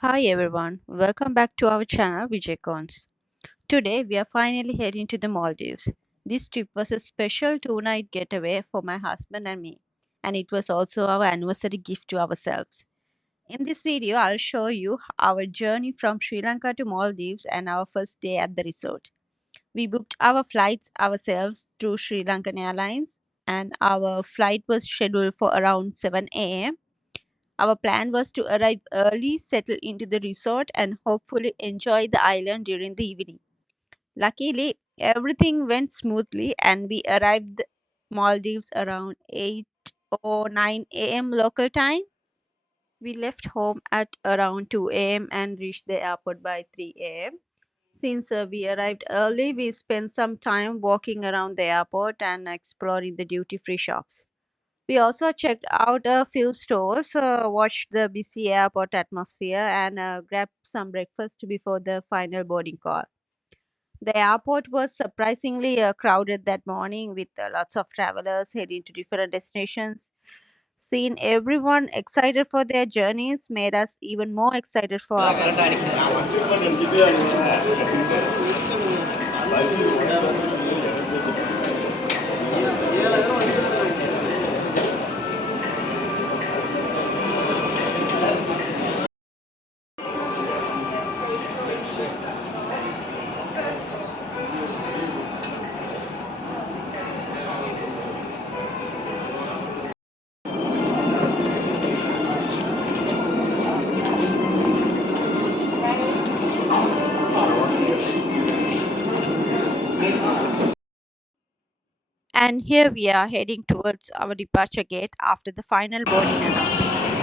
Hi everyone, welcome back to our channel Vijay Cons. Today we are finally heading to the Maldives. This trip was a special 2 night getaway for my husband and me, and it was also our anniversary gift to ourselves. In this video, I'll show you our journey from Sri Lanka to Maldives and our first day at the resort. We booked our flights ourselves through Sri Lankan Airlines, and our flight was scheduled for around 7 a.m. Our plan was to arrive early, settle into the resort, and hopefully enjoy the island during the evening. Luckily, everything went smoothly, and we arrived Maldives around 8 or 9 a.m. local time. We left home at around 2 a.m. and reached the airport by 3 a.m. Since we arrived early, we spent some time walking around the airport and exploring the duty free shops. We also checked out a few stores, watched the busy airport atmosphere, and grabbed some breakfast before the final boarding call. The airport was surprisingly crowded that morning with lots of travelers heading to different destinations. Seeing everyone excited for their journeys made us even more excited for ours. And here we are heading towards our departure gate after the final boarding announcement.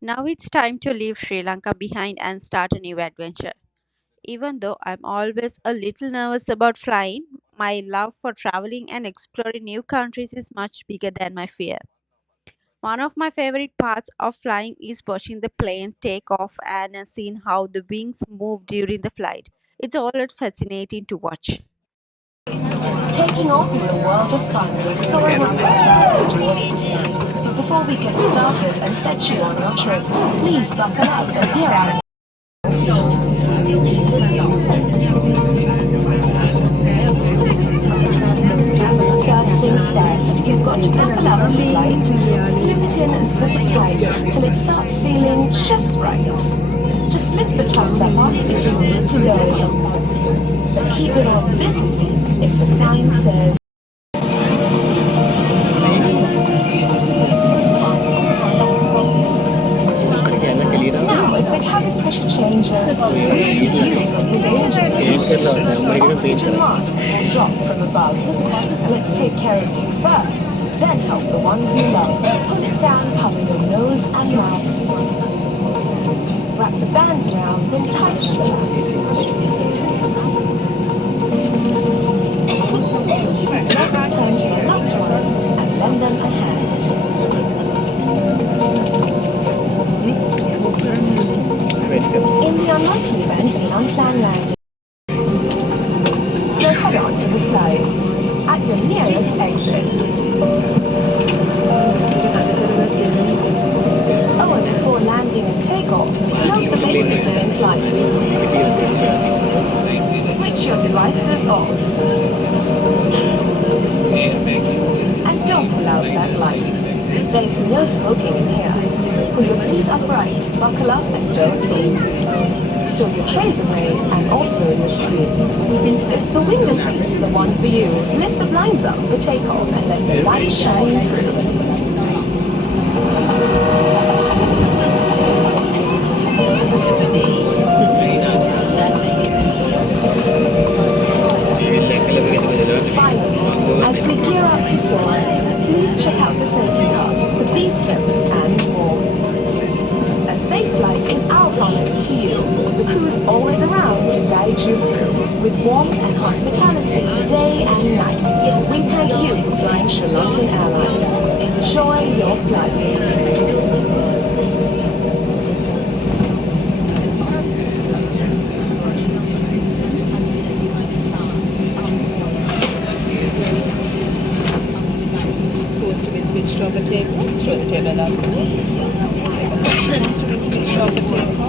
Now it's time to leave Sri Lanka behind and start a new adventure. Even though I'm always a little nervous about flying, my love for traveling and exploring new countries is much bigger than my fear. One of my favorite parts of flying is watching the plane take off and seeing how the wings move during the flight. It's always fascinating to watch. Taking off is a world of fun with soaring up the clouds towards the sun. But before we get started and set you on your trip, please buckle up and here are first things first. You've got to buckle up the flight, slip it in and zip it tight till it starts feeling just right. Just lift the top button if you need to go. But keep it on visibly if the sign says now, if they have a pressure changer, please use the danger. Oxygen masks will drop from above. Let's take care of you first, then help the ones you love. Pull it down, cover your nose and mouth. Wrap the bands around, then tighten them. Turn to your loved ones and lend them a hand. In the unlikely event of an unplanned landing, so head on to the slides at your nearest exit. Oh, and before landing and takeoff, note the basics of in-flight. Switch your devices off. And don't pull out that light. There's no smoking in here. Pull your seat upright, buckle up and don't lean. Stow your trays away and also your screen. The window seat is the one for you. Lift the blinds up for takeoff and let the light shine through. Finally, as we gear up to soar, please check out the safety card for these tips and more. A safe flight is our promise to you. The crew is always around to guide you through, with warmth and hospitality day and night. We thank you for flying Sri Lankan Airlines. Enjoy your flight. Switch over table, destroy the table up. Switch over table.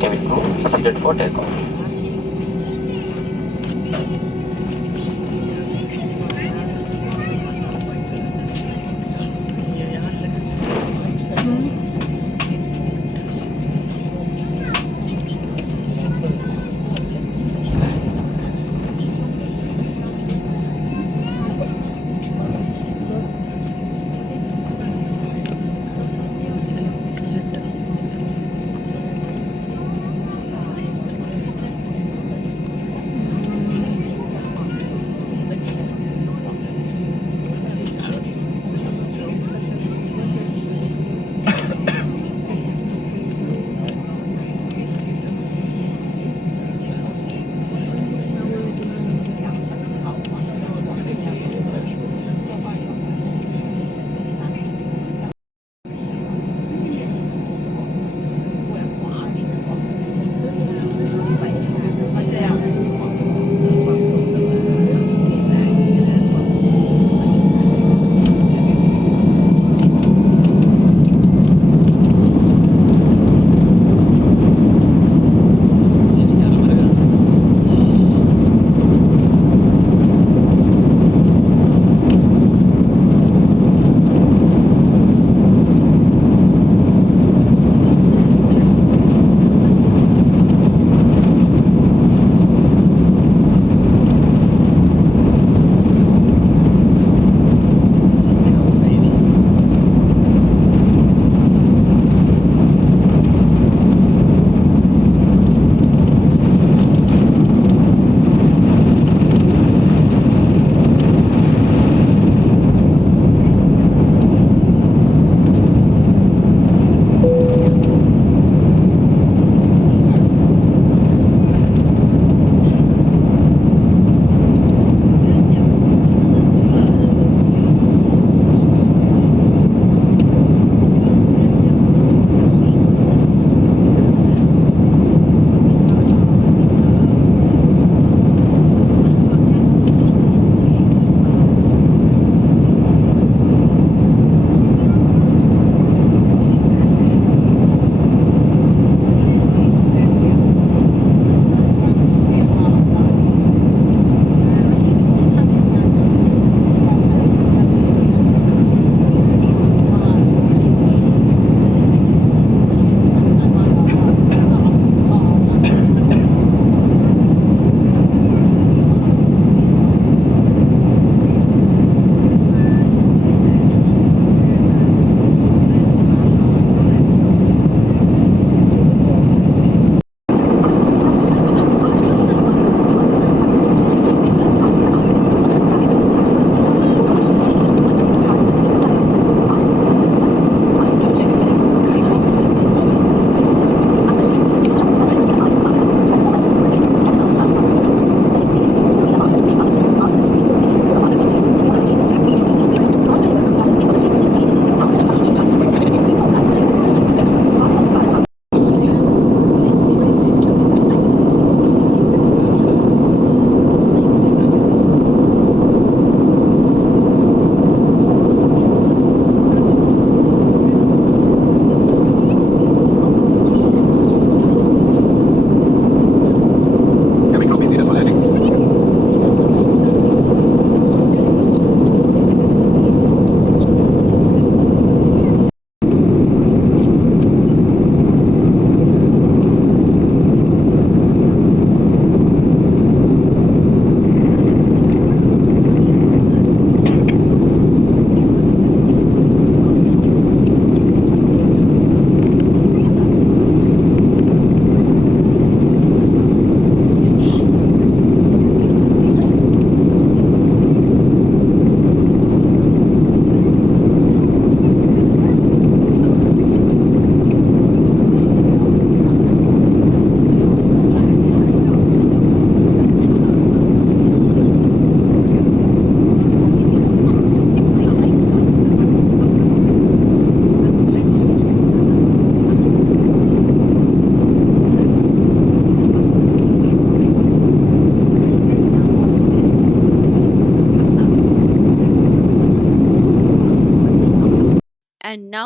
Cabin crew is seated for takeoff.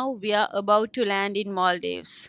Now we are about to land in Maldives.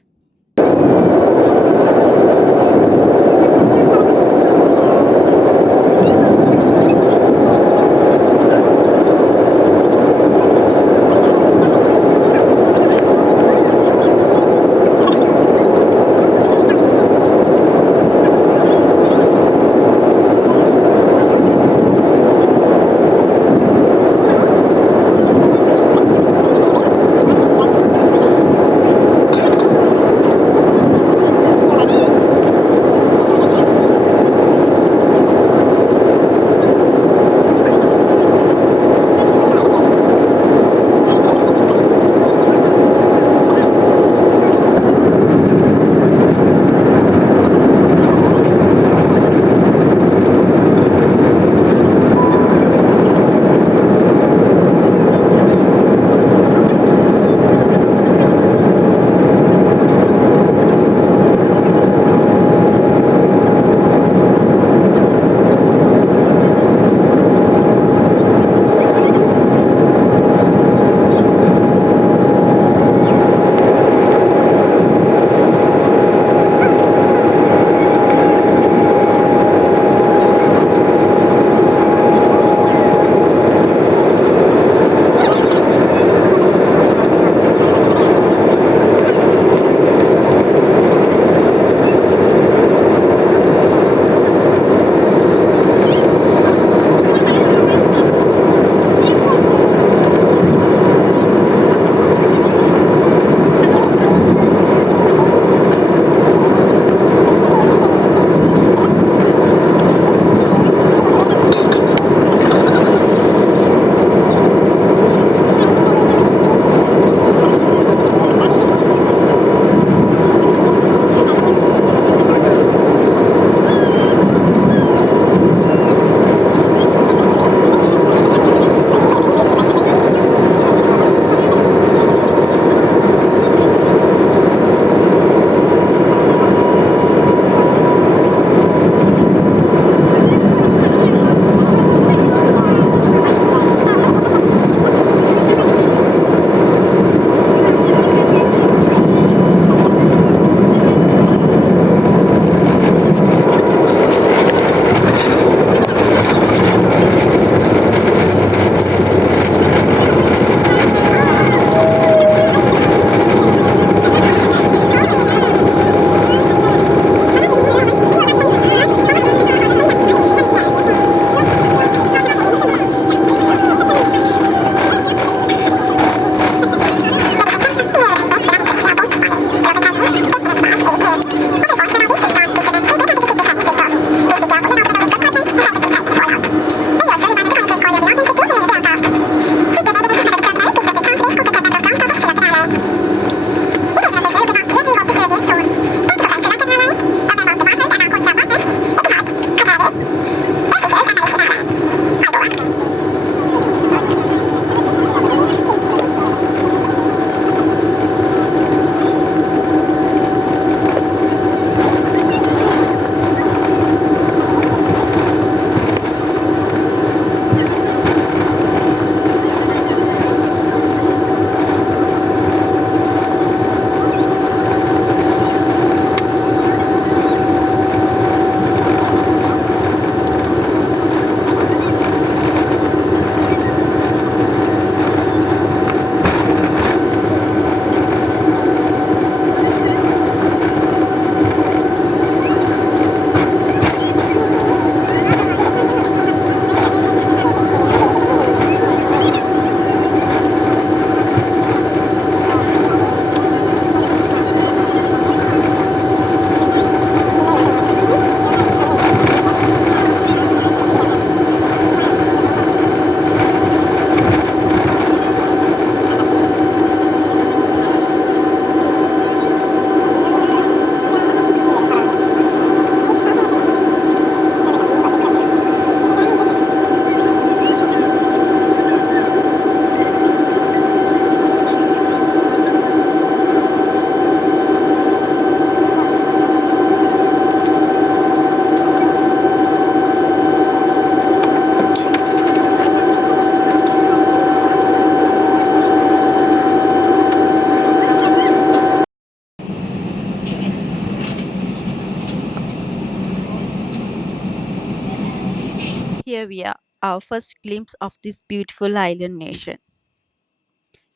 here we are, our first glimpse of this beautiful island nation.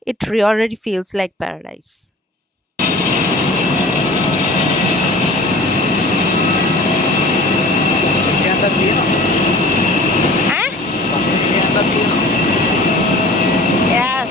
It already feels like paradise. Yes.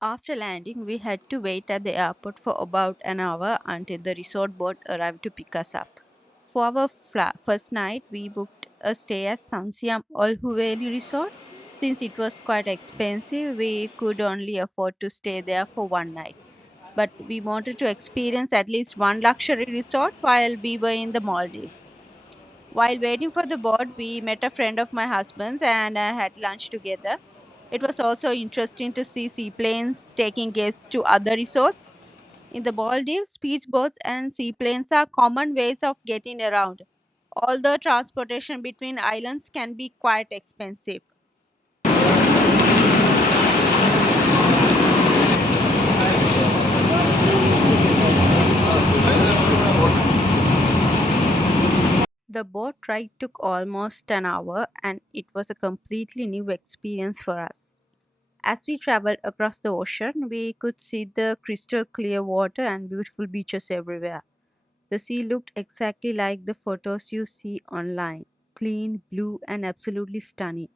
After landing, we had to wait at the airport for about an hour until the resort boat arrived to pick us up. For our first night, we booked a stay at Sansiam Olhuveli Resort. Since it was quite expensive, we could only afford to stay there for one night. But we wanted to experience at least one luxury resort while we were in the Maldives. While waiting for the boat, we met a friend of my husband's and had lunch together. It was also interesting to see seaplanes taking guests to other resorts. In the Maldives, speedboats and seaplanes are common ways of getting around, although transportation between islands can be quite expensive. The boat ride took almost an hour and it was a completely new experience for us. As we traveled across the ocean, we could see the crystal clear water and beautiful beaches everywhere. The sea looked exactly like the photos you see online, clean, blue, and absolutely stunning.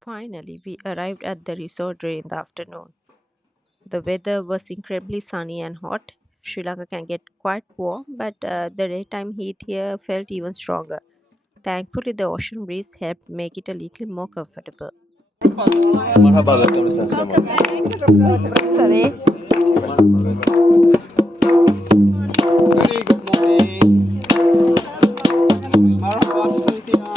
Finally, we arrived at the resort during the afternoon. The weather was incredibly sunny and hot. Sri Lanka can get quite warm, but the daytime heat here felt even stronger. Thankfully, the ocean breeze helped make it a little more comfortable. مرحبا بكم السلام عليكم. Sorry. Very good morning. مرحبا تسوي سينا.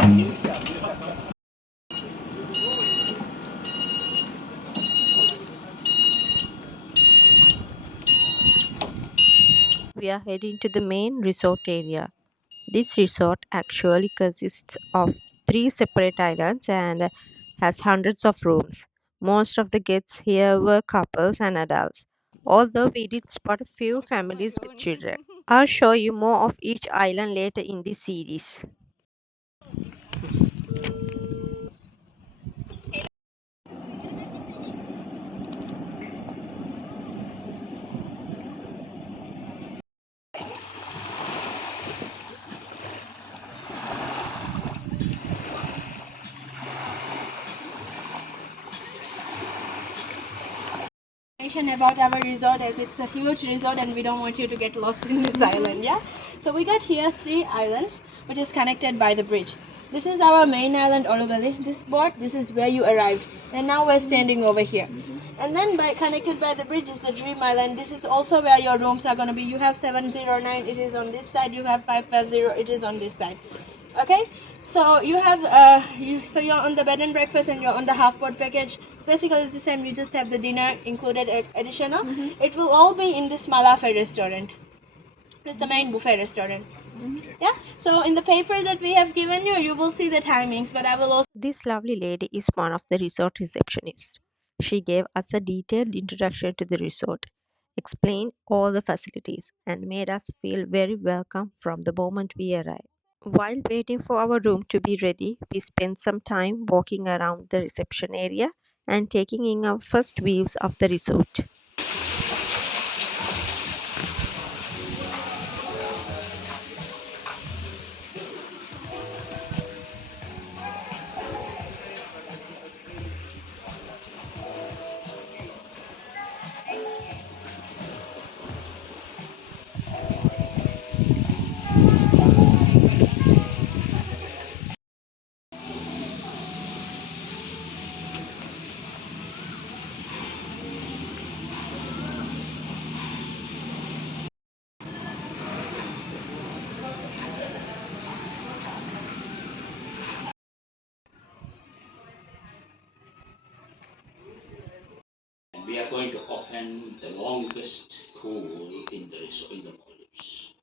Thank you so much. We are heading to the main resort area. This resort actually consists of three separate islands and has hundreds of rooms. Most of the guests here were couples and adults, although we did spot a few families with children. I'll show you more of each island later in this series. About our resort, as it's a huge resort and we don't want you to get lost in this island. Yeah, so we got here three islands which is connected by the bridge. This is our main island, Oluveli. This is where you arrived, and now we're standing over here. And then by connected by the bridge is the dream island. This is also where your rooms are going to be. You have 709, it is on this side. You have 550, it is on this side. Okay, so you have so you're on the bed and breakfast and you're on the half board package. basically the same. You just have the dinner included additional. It will all be in this Malafe restaurant. It's the main buffet restaurant. Yeah. So in the paper that we have given you, you will see the timings, but I will also. This lovely lady is one of the resort receptionists. She gave us a detailed introduction to the resort, explained all the facilities, and made us feel very welcome from the moment we arrived. While waiting for our room to be ready, we spent some time walking around the reception area and taking in our first views of the resort. We are going to open the longest pool in the resort in the Maldives.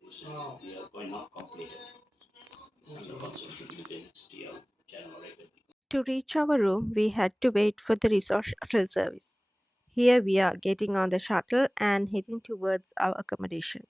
We are going to complete it. It's under construction within next year, January. To reach our room, we had to wait for the resort shuttle service. Here we are getting on the shuttle and heading towards our accommodation.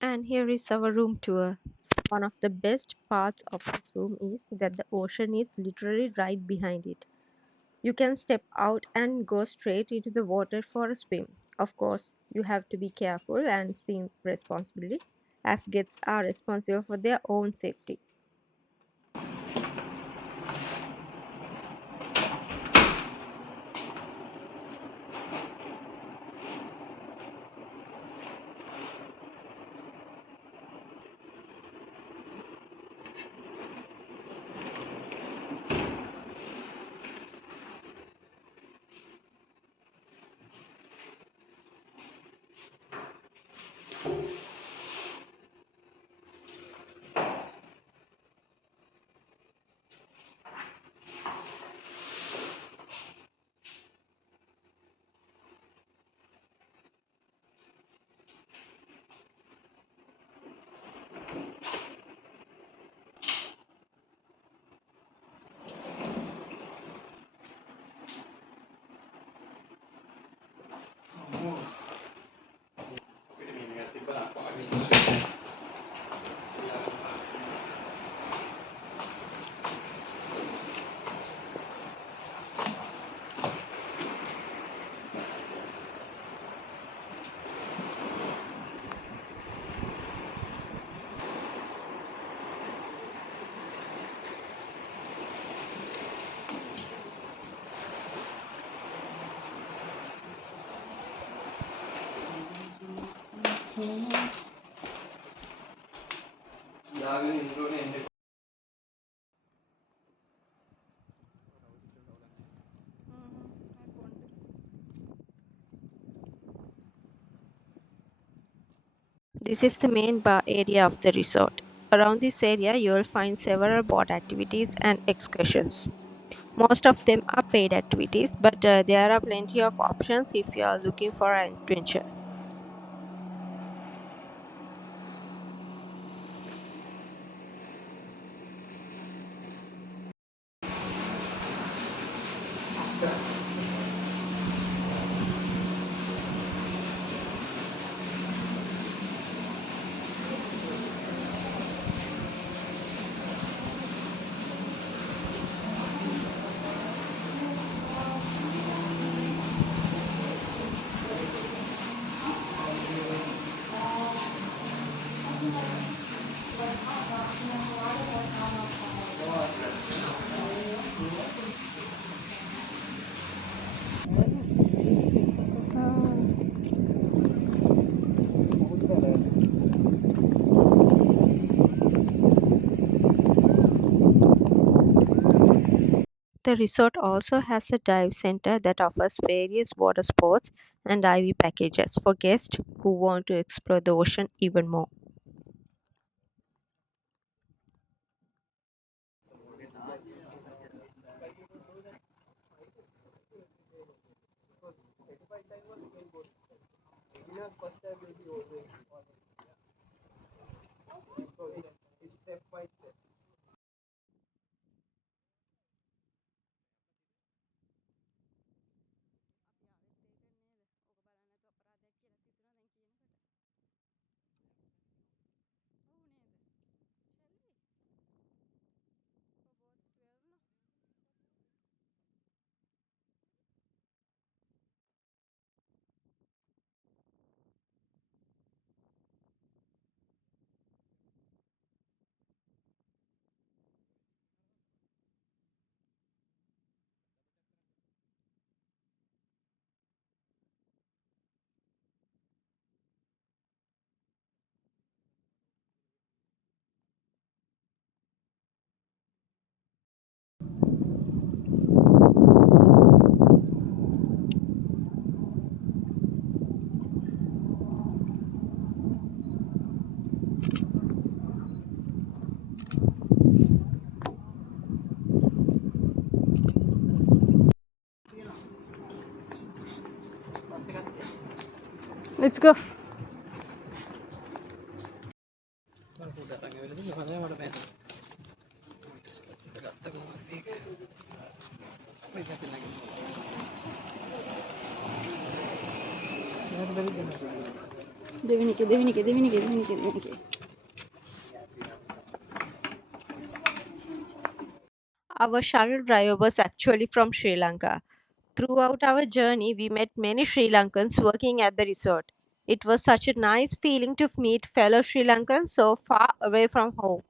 And here is our room tour. One of the best parts of this room is that the ocean is literally right behind it. You can step out and go straight into the water for a swim. Of course, you have to be careful and swim responsibly, as guests are responsible for their own safety. This is the main bar area of the resort. Around this area, you will find several boat activities and excursions. Most of them are paid activities, but there are plenty of options if you are looking for an adventure. The resort also has a dive center that offers various water sports and diving packages for guests who want to explore the ocean even more. Let's go. Devinike. Our shuttle driver was actually from Sri Lanka. Throughout our journey, we met many Sri Lankans working at the resort. It was such a nice feeling to meet fellow Sri Lankans so far away from home.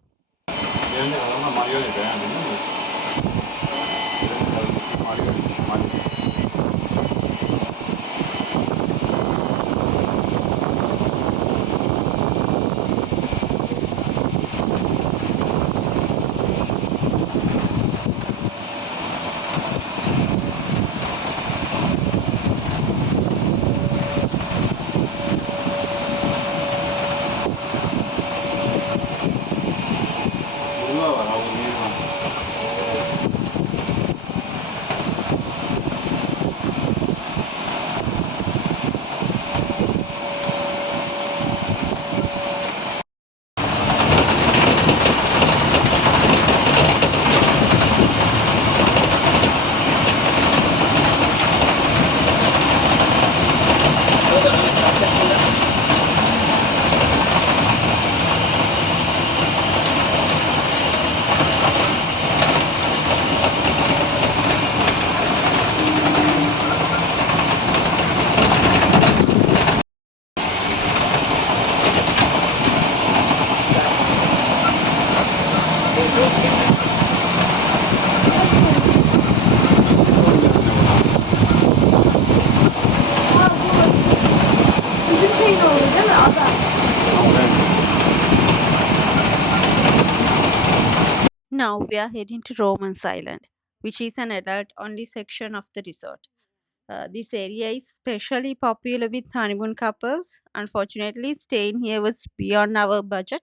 Now we are heading to Romance Island, which is an adult only section of the resort. This area is especially popular with honeymoon couples. Unfortunately, staying here was beyond our budget,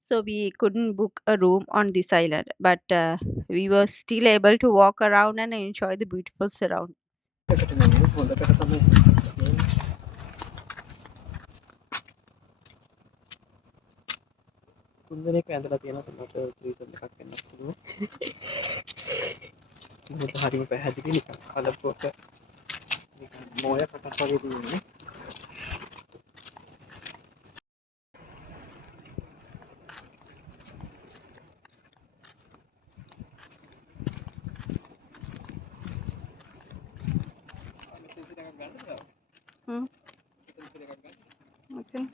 so we couldn't book a room on this island. But we were still able to walk around and enjoy the beautiful surroundings. තුන්දෙනෙක් ඇඳලා තියෙනවා සමහරට ත්‍රීසම් එකක් වෙන්නත් පුළුවන්. මොකද හරිම පැහැදිලි නිකන් කලපුවක නිකන් මොය කොටස් වගේ තියෙන්නේ. Hmm. Okay.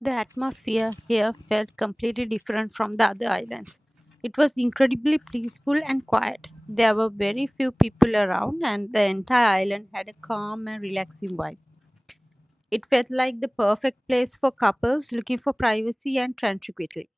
The atmosphere here felt completely different from the other islands. It was incredibly peaceful and quiet. There were very few people around, and the entire island had a calm and relaxing vibe. It felt like the perfect place for couples looking for privacy and tranquility.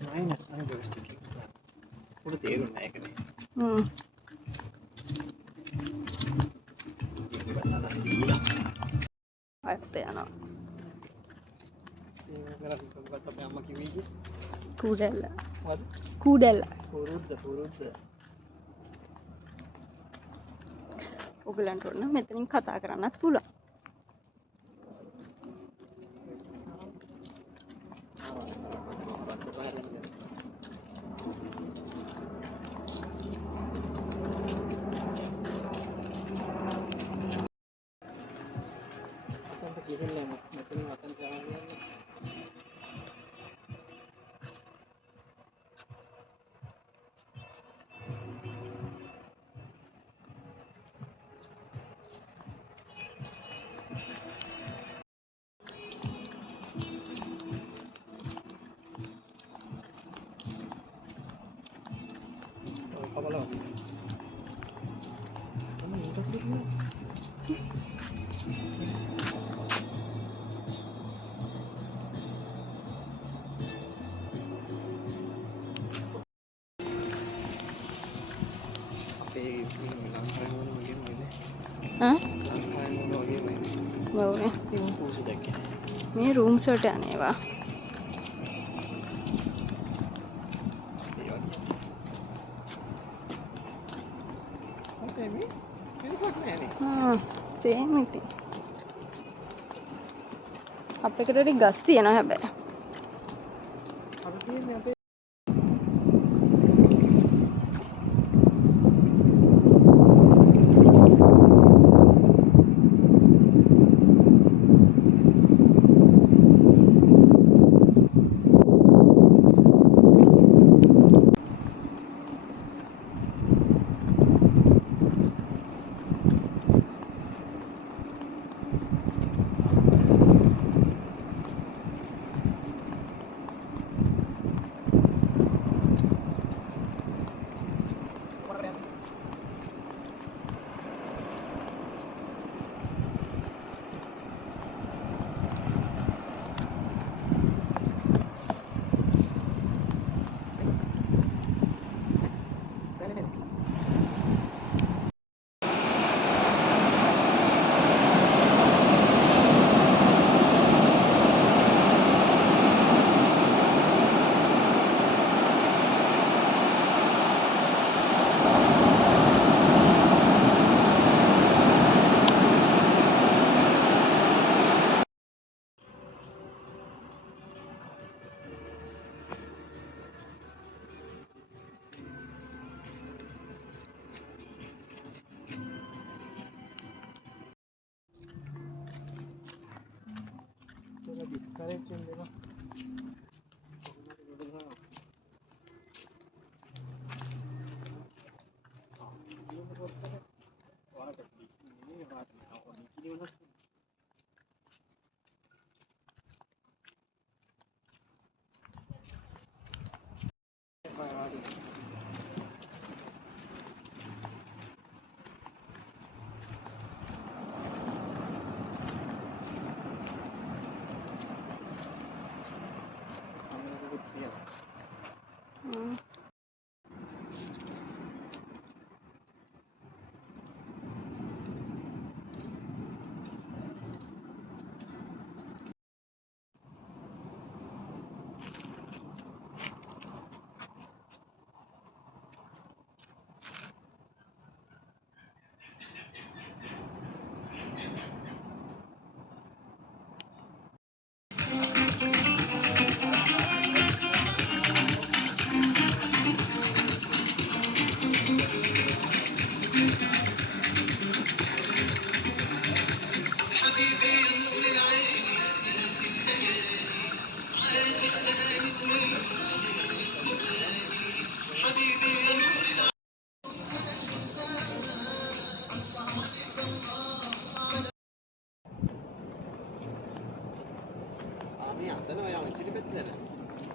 එහෙමයි නැත්නම් ජොයිස්ටික් එක දාන්න. උඩ තේරුන්නේ නැහැ ඒකනේ. Hmm. අයත් යනවා. ඒක කරලා මොකක්ද අපේ අම්මා කිව්වේ? කූඩැල්ල. මොකද? කූඩැල්ල. පුරුද්ද. ඔයගලන්ට ඕන මෙතනින් කතා කරන්නත් පුළුවන්. අතන්ට ගිහිල්ලා මෙතන අතන්ට යනවා. ඔය කබල වගේ. අන්න ඒකත් දෙන්න. අපේ ලංකාවේ මොන වගේම නේ. ලංකාවේ මොන වගේම නේ. බවනේ. ඉතින් පොඩි දැක්කේ. මේ රූම්ස් වලට යන්නේවා. ඒ වගේ. අපේ මේ පිරිසක් නෑනේ. සේම් ඉතින්. අපේකට වඩා ගස් තියෙනවා හැබැයි. අර තියෙන්නේ අපේ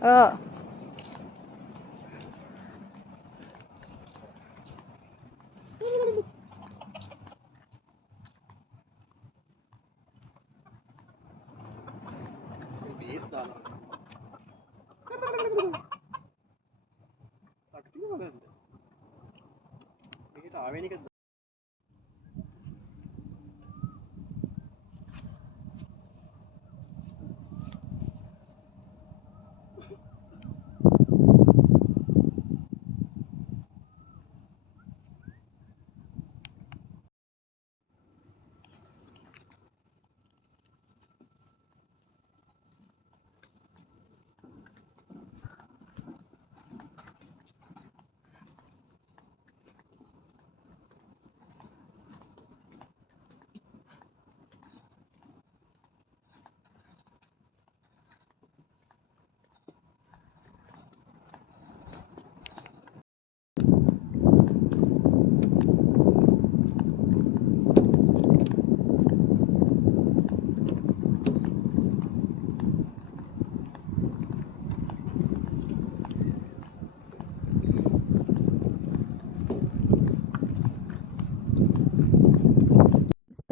Oh,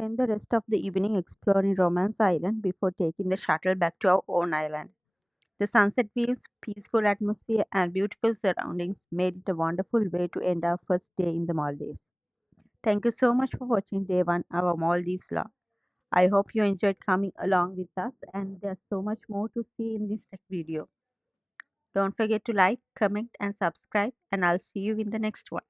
spend the rest of the evening exploring Romance Island before taking the shuttle back to our own island. The sunset views, peaceful atmosphere, and beautiful surroundings made it a wonderful way to end our first day in the Maldives. Thank you so much for watching day one, our Maldives vlog. I hope you enjoyed coming along with us, and there's so much more to see in this video. Don't forget to like, comment, and subscribe, and I'll see you in the next one.